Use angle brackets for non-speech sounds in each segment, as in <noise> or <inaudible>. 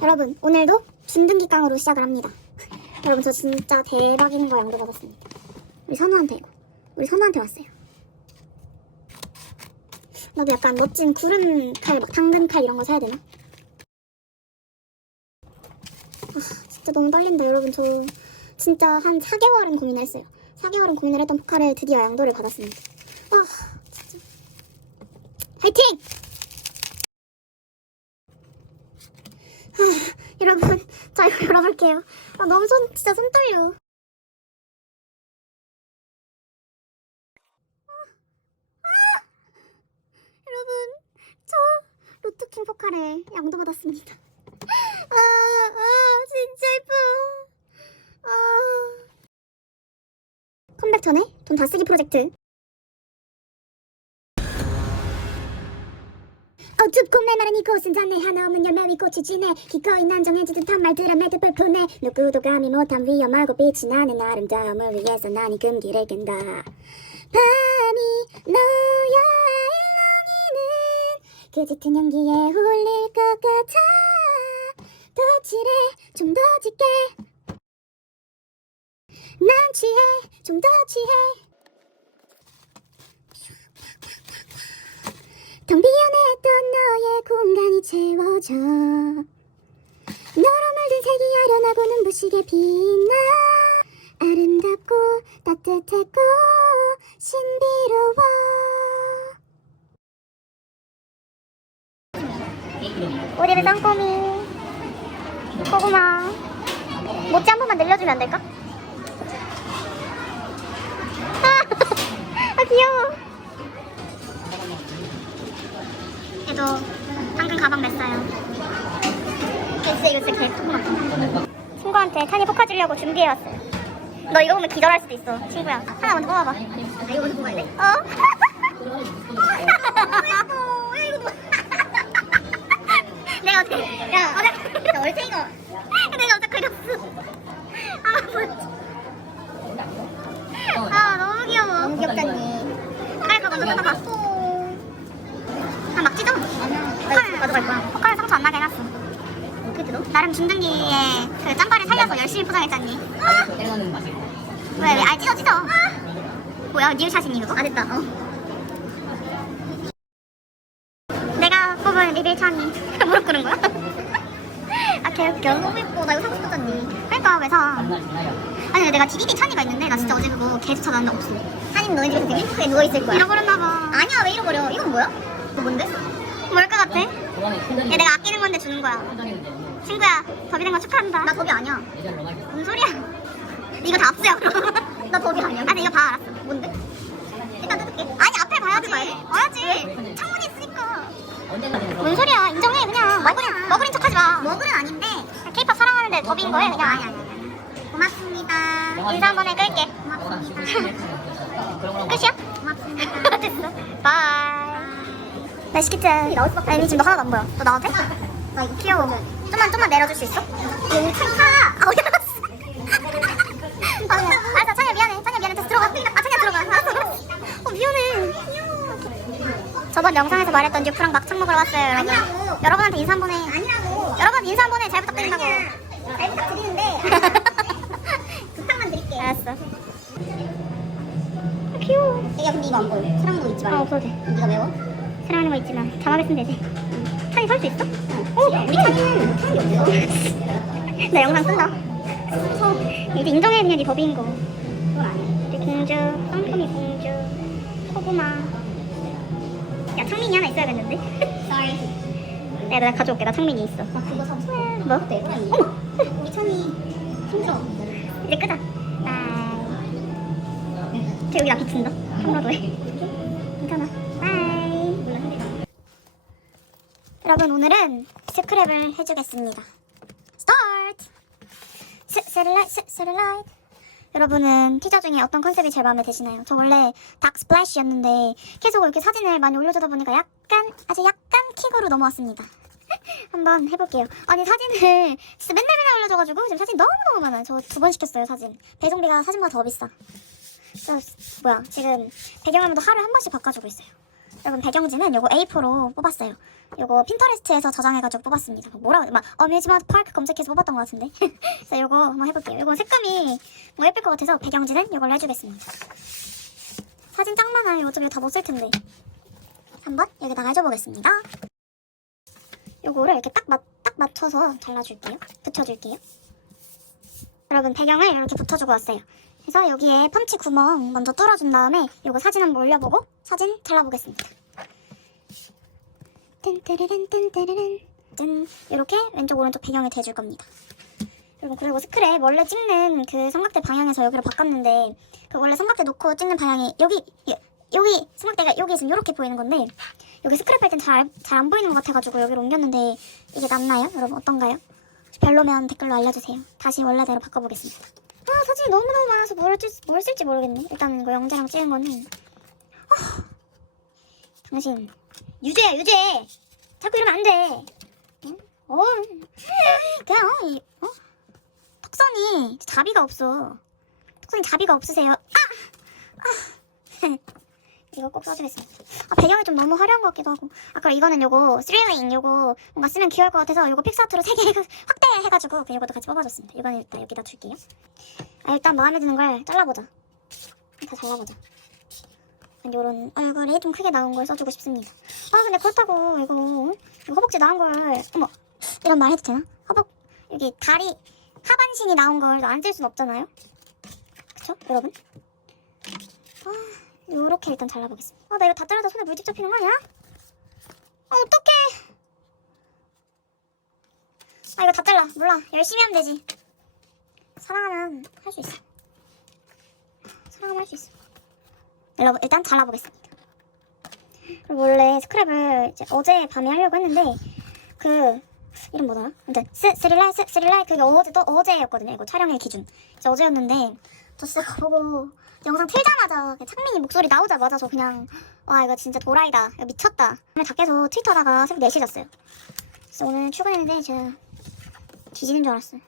여러분 오늘도 준등기 깡으로 시작을 합니다. <laughs> 여러분 저 진짜 대박인 거 양도 받았습니다. 우리 선우한테 이거. 우리 선우한테 왔어요. 나도 약간 멋진 구름 칼, 막 당근 칼 이런 거 사야 되나? 아 진짜 너무 떨린다 여러분 저 진짜 한 4개월은 고민을 했어요. 4개월은 고민을 했던 포카를 드디어 양도를 받았습니다. 아 진짜 화이팅! 여러분, <laughs> 자 이거 열어볼게요. 아, 너무 손, 진짜 손 떨려. 아, 여러분, 저 로트킹 포카를 양도 받았습니다. 아, 아, 진짜 예뻐요. 아. 컴백 전에 돈 다 쓰기 프로젝트. 어둡고 메마른 이곳은 전에 하나 없는 열매위 꽃이 지네. 기꺼이 난정해진 듯한 말들아 매듭을 푸네 누구도 감히 못한 위험하고 빛이 나는 아름다움을 위해서 난 이 금기를 깬다. 밤이 너야 일렁이는 그 짙은 연기에 홀릴 것 같아. 더 칠해 좀더 짙게. 난 취해 좀 더 취해 텅 비어냈던 너의 공간이 채워져. 너로 물든 색이 아련하고 눈부시게 빛나. 아름답고 따뜻했고 신비로워. 우리 집 쌍꼬미 고구마. 모찌 한 번만 늘려주면 안 될까? 아, <laughs> 아 귀여워 얘도 방금 가방 냈어요. 진짜 이거 진짜 개통 같아. 친구한테 찬이 포카 주려고 준비해왔어요. 너 이거 보면 기절할 수도 있어, 친구야. 하나 먼저 뽑아봐. 나 이거 먼저 뽑아야 돼? 어? <laughs> 내가 어떻게, 야, 어제, 나 얼탱이가. 내가 어제 그렸어. 아, 뭐지? 아, 너무 귀여워. 너무 귀엽잖니. 가, 먼저 뜯어봐. 그냥 막 찢어. 포칼 가져갈 거야. 포칼 상처 안 나게 해놨어. 어떻게 뜯어? 나름 준등기에 그 짬바를 살려서 열심히 포장했잖니. 때려넣는 맛이 왜, 왜? 아, 찢어, 찢어. 뭐야, 니을샷이니, 그거? 아, 됐다. 어. 내가 뽑은 리빌 찬이. <laughs> 무릎 꿇은 거야? <laughs> 아, 개웃겨. 너무 예뻐. 나 이거 사고 싶었잖니. 그러니까, 왜 사? 아니, 근데 내가 DVD 찬이가 있는데, 나 진짜 어제 그거 계속 찾았는데 없어. 찬이는 너네 집에서 되게 행복하게 누워있을 거야. 잃어버렸나봐. 아니야, 왜 잃어버려? 이건 뭐야? 이거 뭔데? 뭘것 같아? 큰 돈이 얘 내가 아끼는 건데 주는 거야. 큰 돈이는데 친구야, 더비 된 거 축하한다. 나 더비 아니야. 뭔 소리야? <laughs> 이거 다 압수야, 그럼. <laughs> 나 더비 아니야. 아니, 이거 봐, 알았어. 뭔데? 일단 뜯을게. 아니, 앞에 봐야지. 봐야지. 창문이 있으니까. 뭔 소리야? 인정해, 그냥. 머그린, 머그린 척 하지 마. 머그린 아닌데. 케이팝 사랑하는데 더비인 거에 그냥. 아니, 아니, 아니. 고맙습니다. 인사 한 번에 끌게. 고맙습니다. 끝이야? 고맙습니다. <laughs> 됐어. 바이. 맛있겠지? 수밖에 아니, 지금 너 하나도 안 보여. 너 돼? 나 이거 귀여워. 좀만, 좀만 내려줄 수 있어? 여기 창사! 아, 어디 갔어? 아, 알았어. 찬이야, 미안해. 찬이야, 미안해. 다시 들어가. 아, 찬이야, 들어가. 알았어, 알았어. 어, 미안해. 저번 영상에서 말했던 뉴프랑 막창 먹으러 왔어요, 여러분. 아니라고. 여러분한테 인사 한번 해. 아니라고. 여러분 인사 한번 해. 잘 부탁드린다고. 잘 부탁드리는데. <laughs> 부탁만 드릴게요. 알았어. 아, 귀여워. 야 근데 이거 안 보여. 사랑하는 거 있지 아, 말고. 없어도 돼. 네가 외워? 사랑하는 거 있지만 자막에 쓰면 되지. 찬이 설수 있어? 어, 우리 없어. <laughs> 나 영상 쓴다. 이제 인정해 그냥 네 법인 거. 우리 공주, 쌍둥이 공주, 소구마. 야 창민이 하나 있어야겠는데? 내가 내가 가져올게. 나 창민이 있어. 나 그거 싶어. 뭐? 어머, 우리 찬이 힘들어. 이제 끄자. 바이. 저 여기 나 비친다. 카메라도 해. 여러분 오늘은 스크랩을 해주겠습니다. 스타트! 스르라이트 스르라이트 여러분은 티저 중에 어떤 컨셉이 제일 마음에 드시나요? 저 원래 닥 스플래시였는데 계속 이렇게 사진을 많이 올려주다 보니까 약간 아주 약간 킥으로 넘어왔습니다. <laughs> 한번 해볼게요. 아니 사진을 맨날 맨날 올려줘가지고 지금 사진 너무너무 많아요. 저 두 번 시켰어요 사진. 배송비가 사진보다 더 비싸. 저 뭐야 지금 배경화면도 하루에 한 번씩 바꿔주고 있어요. 여러분 배경지는 요거 A4로 뽑았어요. 요거 핀터레스트에서 저장해가지고 뽑았습니다. 뭐라 막 어뮤즈먼트 파크 검색해서 뽑았던 것 같은데. <laughs> 그래서 요거 한번 해볼게요. 요거 색감이 뭐 예쁠 것 같아서 배경지는 요걸로 해주겠습니다. 사진 짱 많아요. 요즘 이거 다못 쓸 텐데. 한번 여기다가 해줘보겠습니다. 요거를 이렇게 딱, 맞, 딱 맞춰서 잘라줄게요. 붙여줄게요. 여러분 배경을 이렇게 붙여주고 왔어요. 그래서 여기에 펀치 구멍 먼저 뚫어준 다음에 요거 사진 한번 올려보고 사진 잘라보겠습니다. 뜬뜨르른 뜬뜨르른 뜬 이렇게 왼쪽 오른쪽 배경에 대줄 겁니다. 여러분 그리고 스크랩 원래 찍는 그 삼각대 방향에서 여기로 바꿨는데 그 원래 삼각대 놓고 찍는 방향이 여기 여- 여기 삼각대가 여기 있으면 이렇게 보이는 건데 여기 스크랩 할 땐 잘 잘 안 보이는 것 같아가지고 여기로 옮겼는데 이게 낫나요? 여러분 어떤가요? 별로면 댓글로 알려주세요. 다시 원래대로 바꿔보겠습니다. 아 사진이 너무너무 많아서 뭘, 쓸, 뭘 쓸지 모르겠네. 일단 이거 영재랑 찍은 거는 아, 당신 유죄야 유죄. 자꾸 이러면 안 돼. 응? 어 그냥 어, 이, 어? 턱선이 자비가 없어. 턱선이 자비가 없으세요. 아! 아! <laughs> 이거 꼭 써주겠습니다. 아, 배경이 좀 너무 화려한 것 같기도 하고. 아까 이거는 요거 스릴링 요거 뭔가 쓰면 귀여울 것 같아서 요거 픽사트로 3개 <laughs> 확대해가지고 그 요것도 같이 뽑아줬습니다. 이거는 일단 여기다 줄게요. 아, 일단 마음에 드는 걸 잘라보자. 다 잘라보자. 요런 얼굴이 좀 크게 나온 걸 써주고 싶습니다. 아 근데 그렇다고 이거 허벅지 나온 걸 어머 이런 말 해도 되나? 허벅 여기 다리 하반신이 나온 걸안쓸순 없잖아요. 그쵸 여러분? 아 요렇게 일단 잘라보겠습니다. 아나 이거 다 자르다 손에 물집 잡히는 거 아니야? 아 어떡해 아 이거 다 잘라 몰라 열심히 하면 되지 사랑하면 할 수 있어 사랑하면 할 수 있어 일단, 일단 잘라보겠습니다 원래 스크랩을 어제 밤에 하려고 했는데 그 이름 뭐더라? 스, 스릴라이 스, 스릴라이 그게 어제 또 어제였거든요. 이거 촬영의 기준. 이제 어제였는데 저 진짜 보고 영상 틀자마자 그냥 창민이 목소리 나오자마자 저 그냥 와 이거 진짜 도라이다. 이거 미쳤다. 오늘 밖에서 트위터 하다가 새벽 4시에 잤어요. 그래서 오늘 출근했는데 제가 뒤지는 줄 알았어요.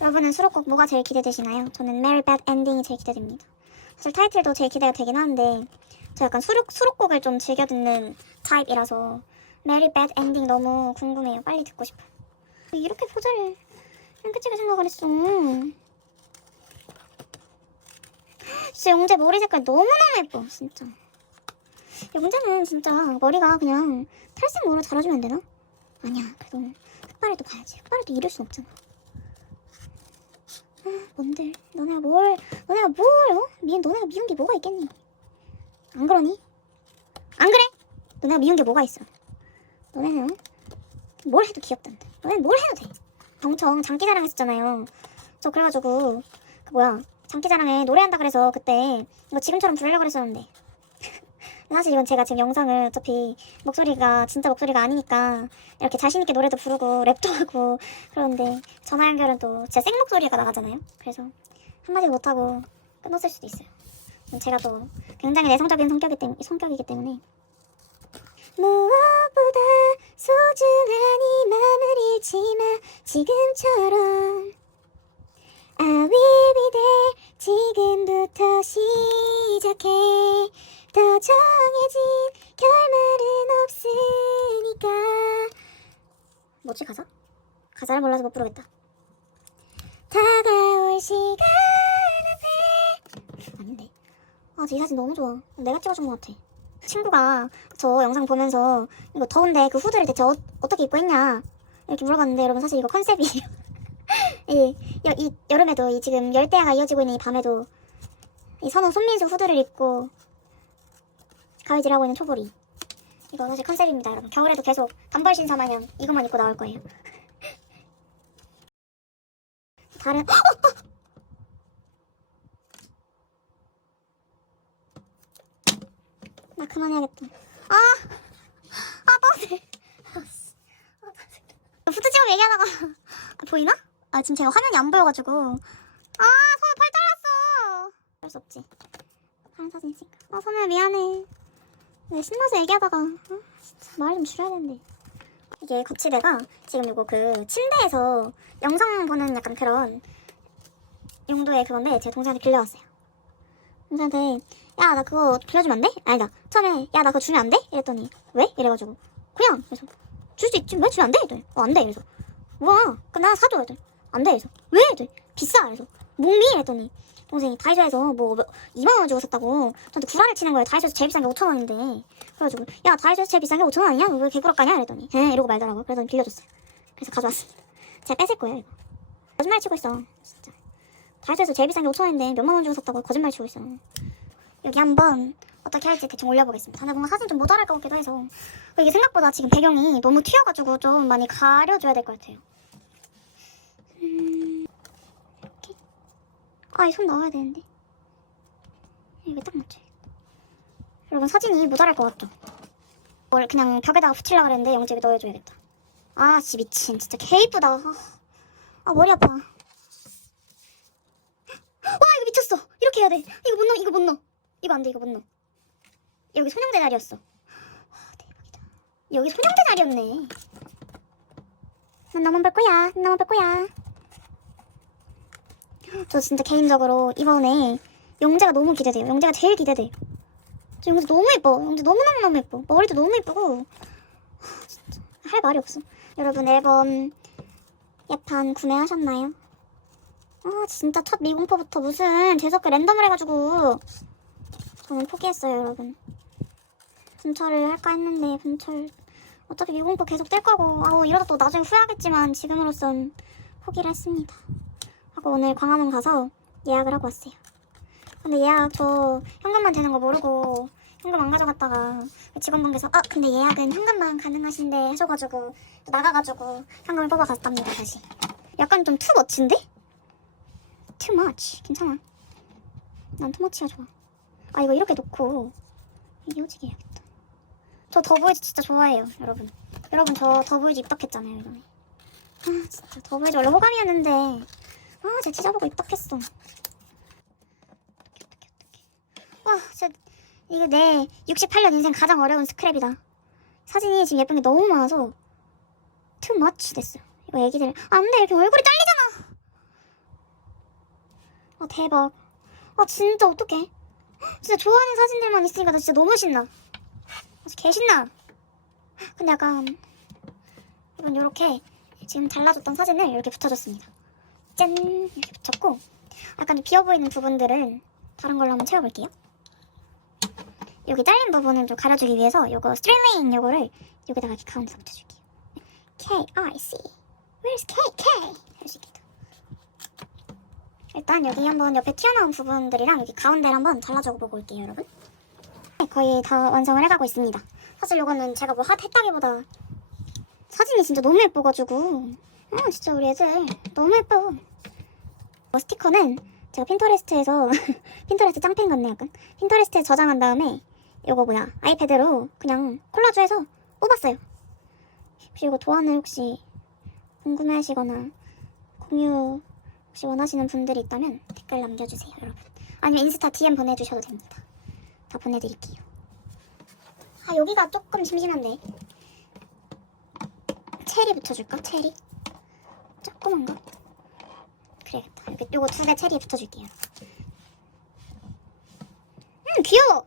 여러분은 수록곡 뭐가 제일 기대되시나요? 저는 Merry Bad Ending이 제일 기대됩니다. 사실 타이틀도 제일 기대가 되긴 하는데 저 약간 수록, 수록곡을 좀 즐겨 듣는 타입이라서 Merry Bad Ending 너무 궁금해요. 빨리 듣고 싶어요. 이렇게 포즈를 이렇게 찍을 생각을 했어 진짜 영재 머리 색깔 너무너무 예뻐 진짜. 영재는 진짜 머리가 그냥 탈색머로 잘라주면 안 되나? 아니야 그래도 흑발에도 봐야지. 흑발에도 이럴 순 없잖아. 아 뭔들 너네가 뭘 너네가 뭘 어? 미, 너네가 미운 게 뭐가 있겠니 안 그러니? 안 그래? 너네가 미운 게 뭐가 있어? 너네는 뭘 해도 귀엽단다 너네는 뭘 해도 돼. 경청 장기자랑 했었잖아요. 저 그래가지고 그 뭐야 장기자랑에 노래한다 그래서 그때 이거 지금처럼 부르려고 그랬었는데. <laughs> 사실 이건 제가 지금 영상을 어차피 목소리가 진짜 목소리가 아니니까 이렇게 자신있게 노래도 부르고 랩도 하고 그러는데 전화 연결은 또 제 생목소리가 나가잖아요. 그래서 한마디도 못하고 끊었을 수도 있어요 제가 또 굉장히 내성적인 성격이 때, 성격이기 때문에. 무엇보다 소중한 이 맘을 잃지 마 지금처럼. I will be there 지금부터 시작해. 더 정해진 결말은 없으니까. 뭐지 가사? 가사를 몰라서 못 부르겠다. 다가올 시간 아, 이 사진 너무 좋아. 내가 찍어준 것 같아. 친구가 저 영상 보면서 이거 더운데 그 후드를 대체 어, 어떻게 입고 했냐 이렇게 물어봤는데 여러분 사실 이거 컨셉이에요. <laughs> 이, 여, 이 여름에도 이 지금 열대야가 이어지고 있는 이 밤에도 이 선호 손민수 후드를 입고 가위질하고 있는 초보리. 이거 사실 컨셉입니다, 여러분. 겨울에도 계속 단벌 신사 마냥 이것만 입고 나올 거예요. <laughs> 다른 <gasps> 나 그만해야겠다. 아, 아 떠세. 후드 찍으면 얘기하다가 아, 보이나? 아 지금 제가 화면이 안 보여가지고 아 손에 팔 잘랐어. 어쩔 수 없지. 다른 사진 있으니까. 아 선우야 미안해. 내 신나서 얘기하다가 아, 진짜 말좀 줄여야 되는데. 이게 거치대가 지금 이거 그 침대에서 영상 보는 약간 그런 용도의 그건데 제 동생한테 빌려왔어요. 동생한테 야 나 그거 빌려주면 안 돼? 아니다. 처음에 야 나 그거 주면 안 돼? 이랬더니 왜? 이래가지고. 그냥 그래서 줄 수 있지? 왜 주면 안 돼? 이랬더니 어 안 돼. 이래서. 우와 그럼 나 사줘. 이랬더니 안 돼. 이래서. 왜? 이랬더니 비싸. 이래서. 목미? 이랬더니. 동생이 다이소에서 뭐 2만 원 주고 샀다고. 저한테 구라를 치는 거예요. 다이소에서 제일 비싼 게 5천 원인데. 그래가지고 야 다이소에서 제일 비싼 게 5천 원 아니야? 왜 개구락가냐? 이랬더니 에 이러고 말더라고 그래서 빌려줬어요. 그래서 가져왔습니다. 제가 뺏을 거예요 이거. 거짓말 치고 있어 진짜. 다이소에서 제일 비싼 게 5천 원인데 몇만 원 주고 샀다고 거짓말 치고 있어 여기 한번 어떻게 할지 대충 올려보겠습니다. 근데 뭔가 사진 좀 모자랄 것 같기도 해서. 이게 생각보다 지금 배경이 너무 튀어가지고 좀 많이 가려줘야 될 것 같아요. 음... 아이 손 넣어야 되는데. 여기 딱 맞춰야겠다 여러분 사진이 모자랄 것 같죠? 뭘 그냥 벽에다가 붙이려고 그랬는데 영집에 넣어줘야겠다. 아씨 미친. 진짜 개 이쁘다. 아, 아 머리 아파. <gasps> 와 이거 미쳤어. 이렇게 해야 돼. 이거 못 넣어 이거 못 넣어 이거 안 돼 이거 못 넣어. 여기 소년대 자리였어. 와 대박이다 여기 소년대 자리였네. 난 너만 볼 거야. 난 너만 볼 거야. 저 진짜 개인적으로 이번에 영재가 너무 기대돼요. 영재가 제일 기대돼요 저 영재 너무 예뻐. 영재 너무너무너무 예뻐. 머리도 너무 예쁘고. 할 말이 없어. 여러분 앨범 예판 구매하셨나요? 아 진짜 첫 미공포부터 무슨 재석그 랜덤을 해가지고 저는 포기했어요 여러분. 분철을 할까 했는데 분철 어차피 미공포 계속 뜰 거고 아우 이러다 또 나중에 후회하겠지만 지금으로선 포기를 했습니다. 하고 오늘 광화문 가서 예약을 하고 왔어요. 근데 예약 저 현금만 되는 거 모르고 현금 안 가져갔다가 직원분께서 아 근데 예약은 현금만 가능하신데 하셔가지고 나가가지고 현금을 뽑아갔답니다 다시. 약간 좀 투머치인데? 투머치 괜찮아. 난 투머치가 좋아 아 이거 이렇게 놓고 이어지게 해야겠다. 저 더보이즈 진짜 좋아해요 여러분. 여러분 저 더보이즈 입덕했잖아요 이번에. 아 진짜 더보이즈 원래 호감이었는데 아 제가 찢어보고 입덕했어. 어떡해 어떡해 어떡해. 와 진짜 이거 내 68년 인생 가장 어려운 스크랩이다. 사진이 지금 예쁜 게 너무 많아서 too much 됐어 이거 애기들. 안돼 이렇게 얼굴이 잘리잖아. 아 대박. 아 진짜 어떡해 진짜 좋아하는 사진들만 있으니까 나 진짜 너무 신나. 개 신나. 근데 약간 이건 이렇게 지금 잘라줬던 사진을 이렇게 붙여줬습니다. 짠! 이렇게 붙였고 약간 좀 비어 보이는 부분들은 다른 걸로 한번 채워볼게요. 여기 잘린 부분을 좀 가려주기 위해서 요거 스트레이인 요거를 여기다가 이렇게 가운데서 붙여줄게요. K-I-C Where's K-K? 할 수 있겠다 일단 여기 한번 옆에 튀어나온 부분들이랑 여기 가운데를 한번 잘라줘 보고 올게요 여러분. 네, 거의 다 완성을 해가고 있습니다. 사실 요거는 제가 뭐핫 했다기보다 사진이 진짜 너무 예뻐가지고. 아 진짜 우리 애들 너무 예뻐. 어, 스티커는 제가 핀터레스트에서 <laughs> 핀터레스트 짱팬 같네 약간. 핀터레스트에 저장한 다음에 요거 뭐야 아이패드로 그냥 콜라주해서 뽑았어요. 이거 도안을 혹시 궁금해하시거나 공유 혹시 원하시는 분들이 있다면 댓글 남겨주세요 여러분. 아니면 인스타 DM 보내주셔도 됩니다. 다 보내드릴게요. 아 여기가 조금 심심한데. 체리 붙여줄까? 체리? 조그만가? 그래야겠다. 이렇게 요거 두 개 체리 붙여줄게요. 음 귀여워!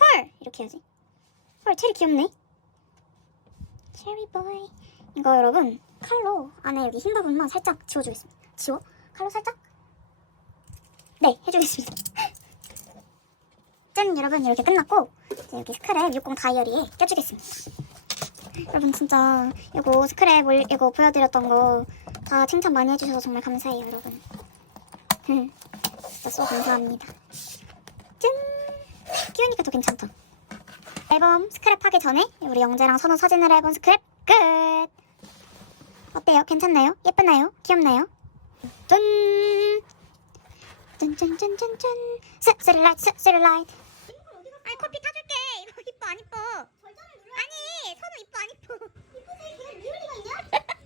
헐! 이렇게 해야지. 헐 체리 귀엽네. 체리 보이. 이거 여러분 칼로 안에 여기 흰 부분만 살짝 지워주겠습니다. 지워? 칼로 살짝? 네 해주겠습니다. <laughs> 짠 여러분. 이렇게 끝났고 이제 여기 스크랩 60 다이어리에 껴주겠습니다. 여러분 진짜 이거 스크랩 올 이거 보여드렸던 거 다 칭찬 많이 해주셔서 정말 감사해요 여러분. 음, 진짜 쏘 감사합니다. 짠! 끼우니까 더 괜찮다. 앨범 스크랩 하기 전에 우리 영재랑 선우 사진을 해본 스크랩 끝 어때요? 괜찮나요? 예쁘나요? 귀엽나요? 짠! 짠짠짠짠짠 스스라이트 스스라이트 아니 커피 타줄게 이거 이뻐 안 이뻐 아니 선우 이뻐 안 이뻐 이쁘지? 걔 미울 리가 있냐?